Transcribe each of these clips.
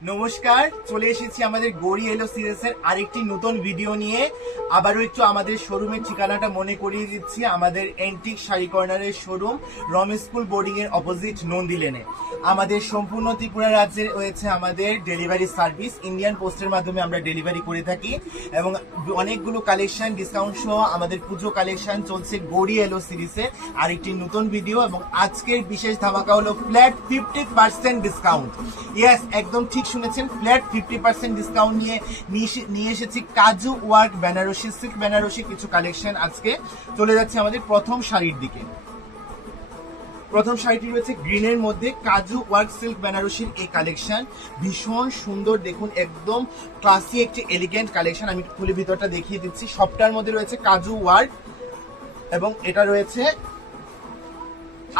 নমস্কার, চলে এসেছি আমাদের গড়ি এলো সিরিজের আরেকটি নতুন ভিডিও নিয়ে। আবারও একটু আমাদের শোরুমের ঠিকানাটা মনে করিয়ে দিচ্ছি। আমাদের এন্টিক শাড়ি কর্নারের শোরুম রমেশ স্কুল বোর্ডিং এর অপোজিট নন্দী লেনে। আমাদের সম্পূর্ণ ত্রিপুরা রাজ্যে রয়েছে আমাদের ডেলিভারি সার্ভিস। ইন্ডিয়ান পোস্টের মাধ্যমে আমরা ডেলিভারি করে থাকি এবং অনেকগুলো কালেকশন ডিসকাউন্ট সহ আমাদের পুজো কালেকশন চলছে গড়ি এলো সিরিজের আরেকটি নতুন ভিডিও। এবং আজকের বিশেষ ধামাকা হলো ফ্ল্যাট 50% ডিসকাউন্ট। ইয়েস, একদম ঠিক শুনেছেন, ফ্ল্যাট 50% ডিসকাউন্ট নিয়ে এসেছি কাজু ওয়ার্ক বেনারসি, সিল্ক বেনারসি কিছু কালেকশন। আজকে চলে যাচ্ছে আমাদের প্রথম শাড়ির দিকে। প্রথম শাড়িটি রয়েছে গ্রিনের মধ্যে কাজু ওয়ার্ক সিল্ক বেনারসির এই কালেকশন, ভীষণ সুন্দর। দেখুন, একদম ক্লাসি একটি এলিগেন্ট কালেকশন। আমি খুলে ভিতরটা দেখিয়ে দিচ্ছি। সবটার মধ্যে রয়েছে কাজু ওয়ার্ক এবং এটা রয়েছে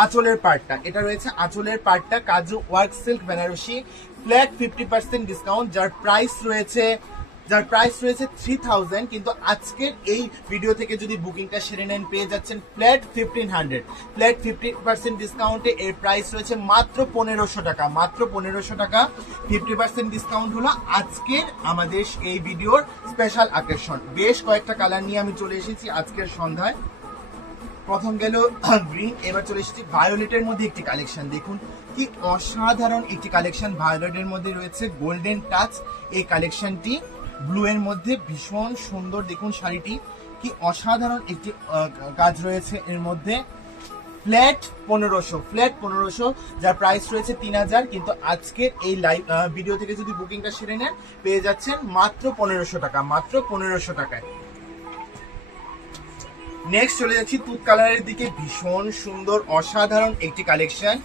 আঁচলের পার্টটা কাজু work silk Banarasi, flat 50% discount, যার প্রাইস রয়েছে 3000। কিন্তু আজকের এই ভিডিও থেকে যদি বুকিংটা সেরে নেন পেয়ে যাচ্ছেন ফ্ল্যাট 1500। ফ্ল্যাট 50% ডিসকাউন্টে এর প্রাইস রয়েছে মাত্র 1500 টাকা। মাত্র 1500 টাকা 50% ডিসকাউন্ট হলো আজকের আমাদের এই ভিডিওর স্পেশাল আকর্ষণ। বেশ কয়েকটা কালার নিয়ে আমি চলে এসেছি আজকের সন্ধ্যায়। প্রথম গেল গ্রিন, এবার চলে এসেছি ভায়োলেটের মধ্যে একটি কালেকশন। দেখুন কি অসাধারণ একটি কালেকশন। ভায়োলেটের মধ্যে রয়েছে গোল্ডেন টাচ এই কালেকশনটি, ব্লু এর মধ্যে ভীষণ সুন্দর। দেখুন শাড়িটি কি অসাধারণ একটি কাজ রয়েছে এর মধ্যে। ফ্ল্যাট 1500, যার প্রাইস রয়েছে 3000। কিন্তু আজকের এই লাইভ ভিডিও থেকে যদি বুকিংটা সেরে নেন পেয়ে যাচ্ছেন মাত্র 1500 টাকা। মাত্র 1500 টাকায়। নেক্সট চলে যাচ্ছি তুত কালারের দিকে। ভীষণ সুন্দর অসাধারণ একটি কালেকশন,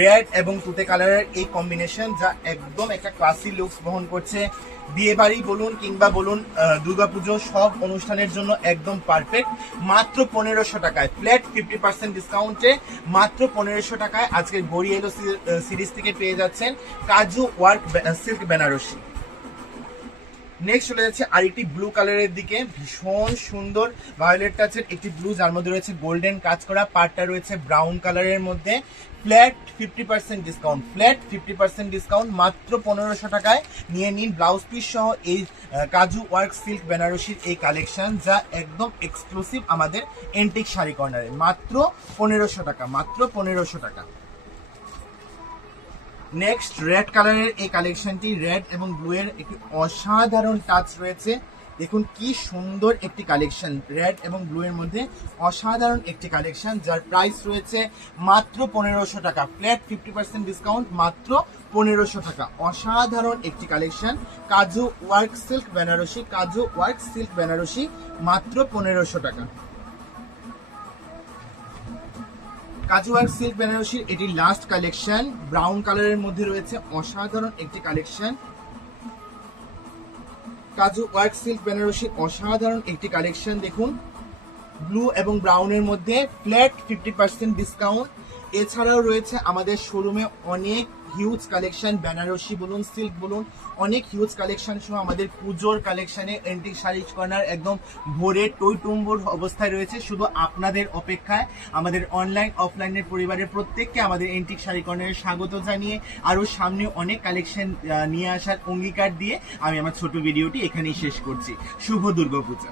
রেড এবং তুতে কালারের এই কম্বিনেশন, যা একদম একটা ক্লাসি লুকস বহন করছে। বিয়ে বাড়ি বলুন কিংবা বলুন দুর্গাপুজো, সব অনুষ্ঠানের জন্য একদম পারফেক্ট। মাত্র 1500 টাকায়, ফ্ল্যাট 50% ডিসকাউন্টে মাত্র 1500 টাকায় আজকের গড়ি এলো সিরিজ থেকে পেয়ে যাচ্ছেন কাজু ওয়ার্ক সিল্ক বেনারসি। নেক্সট চলে যাচ্ছে আরেকটি ব্লু কালারের দিকে। ভীষণ সুন্দর ভায়োলেট টাচের একটি ব্লু, যার মধ্যে রয়েছে গোল্ডেন কাজ করা, পার্টটা রয়েছে ব্রাউন কালারের মধ্যে। ফ্ল্যাট 50% ডিসকাউন্ট, ফ্ল্যাট 50% ডিসকাউন্ট মাত্র 1500 টাকায় নিয়ে নিন ব্লাউজ পিস সহ এই কাজু ওয়ার্ক সিল্ক বেনারসির এই কালেকশন, যা একদম এক্সক্লুসিভ আমাদের এন্টিক শাড়ি কর্নারে। মাত্র 1500 টাকা, মাত্র 1500 টাকা। নেক্সট রেড কালারের এই কালেকশনটি, রেড এবং ব্লু এর একটি অসাধারণ টাচ রয়েছে। দেখুন কি সুন্দর একটি কালেকশন, রেড এবং ব্লু এর মধ্যে অসাধারণ একটি কালেকশন, যার প্রাইস রয়েছে মাত্র 1500 টাকা। ফ্ল্যাট 50% ডিসকাউন্ট মাত্র 1500 টাকা। অসাধারণ একটি কালেকশন, কাজু ওয়ার্ক সিল্ক বেনারসি, কাজু ওয়ার্ক সিল্ক বেনারসি মাত্র 1500 টাকা। কাজু ওয়ার্ক সিল্ক বেনারসির এটি লাস্ট কালেকশন, ব্রাউন কালারের মধ্যে রয়েছে অসাধারণ একটি কালেকশন। কাজু ওয়ার্ক সিল্ক বেনারসির অসাধারণ একটি কালেকশন। দেখুন ব্লু এবং ব্রাউনের মধ্যে ফ্ল্যাট 50% ডিসকাউন্ট। এছাড়াও রয়েছে আমাদের শোরুমে অনেক হিউজ কালেকশন, বেনারসি বলুন সিল্ক বলুন, অনেক হিউজ কালেকশন সহ আমাদের পুজোর কালেকশনে এন্টিক শাড়ি কর্নার একদম ভরে টইটুম্বুর অবস্থায় রয়েছে। শুধু আপনাদের অপেক্ষায়। আমাদের অনলাইন অফলাইনের পরিবারের প্রত্যেককে আমাদের এন্টিক শাড়ি কর্নারে স্বাগত জানিয়ে আরও সামনে অনেক কালেকশন নিয়ে আসার অঙ্গীকার দিয়ে আমি আমার ছোট ভিডিওটি এখানেই শেষ করছি। শুভ দুর্গাপূজা।